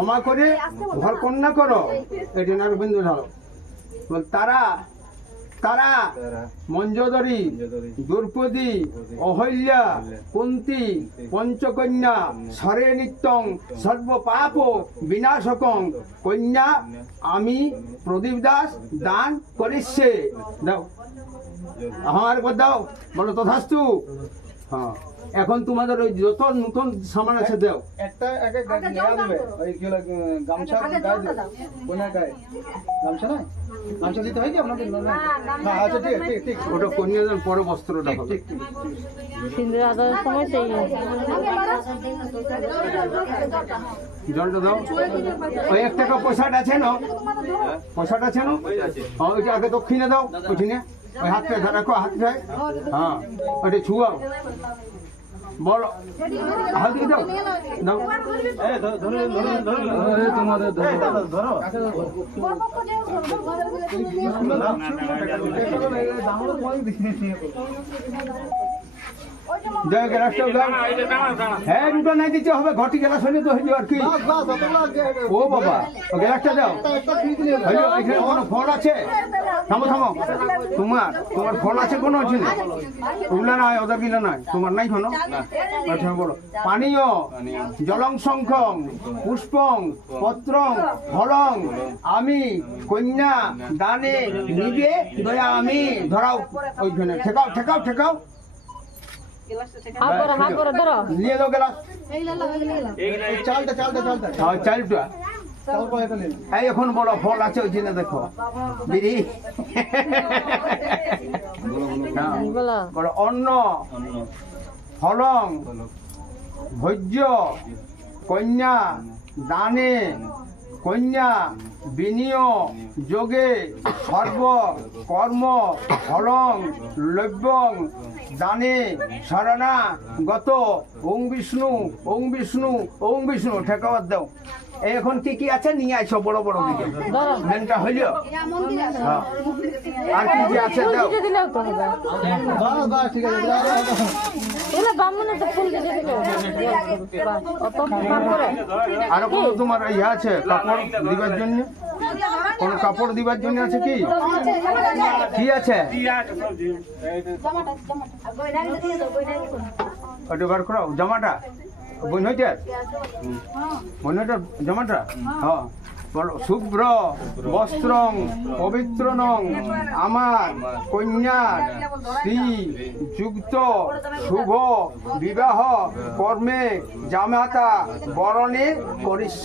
ক্ষমা করে ঘর কন্যা করো। এটি নারবিন্দু ঢালো। তারা তারা মঞ্জোদরী, দ্রৌপদী, অহল্যা, কুন্তী, পঞ্চকন্যা, সরে নিত্যং সর্বপাপ বিনাশকং কন্যা আমি প্রদীপ দাস দান করিচ্ছে। দাও আমার একবার দাও, বলো তথাস্তু। হ্যাঁ, এখন তোমাদের ওই যত নতুন সামান আছে দাও। একটা এক এক গায়ে দেবে, ওই কি গামছা গায়ে দেবে, কোনার গায়ে গামছা নয়, গামছা দিতে হয় কি আপনাদের? না, আচ্ছা ঠিক ঠিক ঠিক, ওটা কন্যাদান পরে বস্ত্রটা হবে। ঠিক ঠিক। সিঁদুর আদার সময় সেই জলটা দাও। ওই 1 টাকা পয়সাটা আছে না, পয়সাটা আছে না, ওইটা আগে দক্ষিণে দাও। দক্ষিণে ওই হাতটা রাখো, হাতটায়। হ্যাঁ, ওটা ছুয়াও, বলো হাত দিয়ে দাও। দাও তোমাদের ধরো দেখ গ্লাসটাও দাও। হ্যাঁ, দুটো নাই দিতে হবে, ঘটি গ্লাস হলে তো হইল আর কি। ও বাবা, ও গ্লাসটা দাও। হইল, এখানে কোনো ফল আছে? থামো থামো, তোমার ফল আছে কোনো? আছে না, ওগুলা নাই, ওদের গিলা নাই, তোমার নাই কোনো? আচ্ছা বলো। পানীয় জলং শঙ্খং পুষ্পং পত্রং ফলং আমি কন্যা দানে নিবে দয়া আমি। ধরাও ওইখানে, ঠেকাও ঠেকাও ঠেকাও, হাত করে ধরো। নিয়ে দাও গেলাস। চালটা চালটা চালটা হ্যাঁ, চালটা। চাল পায়টা নেই। এই এখন বলো ফল আছে ওই জন্য দেখো। বিড়ি বলো বলো। অন্ন ফলং ভোজ্য কন্যা দানে কন্যা বিনিয়োগ যোগে সর্ব কর্ম ফলং লভ্যং দানে শরণা গত ওং বিষ্ণু ওং বিষ্ণু ওং বিষ্ণু। ঠেকাবার দাও। এখন কি কি আছে নিয়ে আসো, বড় বড় দিকে মেনটা হইল। হ্যাঁ, আর কি কি আছে দাও। দিলেও তো হবে। বাহ বাহ, ঠিক আছে। এগুলো ব্রাহ্মণের তো ফুল দিয়ে দিলেও অত কাম করে। আর কোনো তোমার ইয়ে আছে কাপড় দিবার জন্য? কোন কাপড় দিবার জন্য আছে কি? কি আছে? ওটা বার করো, জামাটা বোন হইতে বোন হইতে জামাটা। হ্যাঁ, বলো। শুভ্র বস্ত্রং পবিত্র নং আমার কন্যার শ্রী যুক্ত শুভ বিবাহ কর্মে জামাতা বরণে করিস।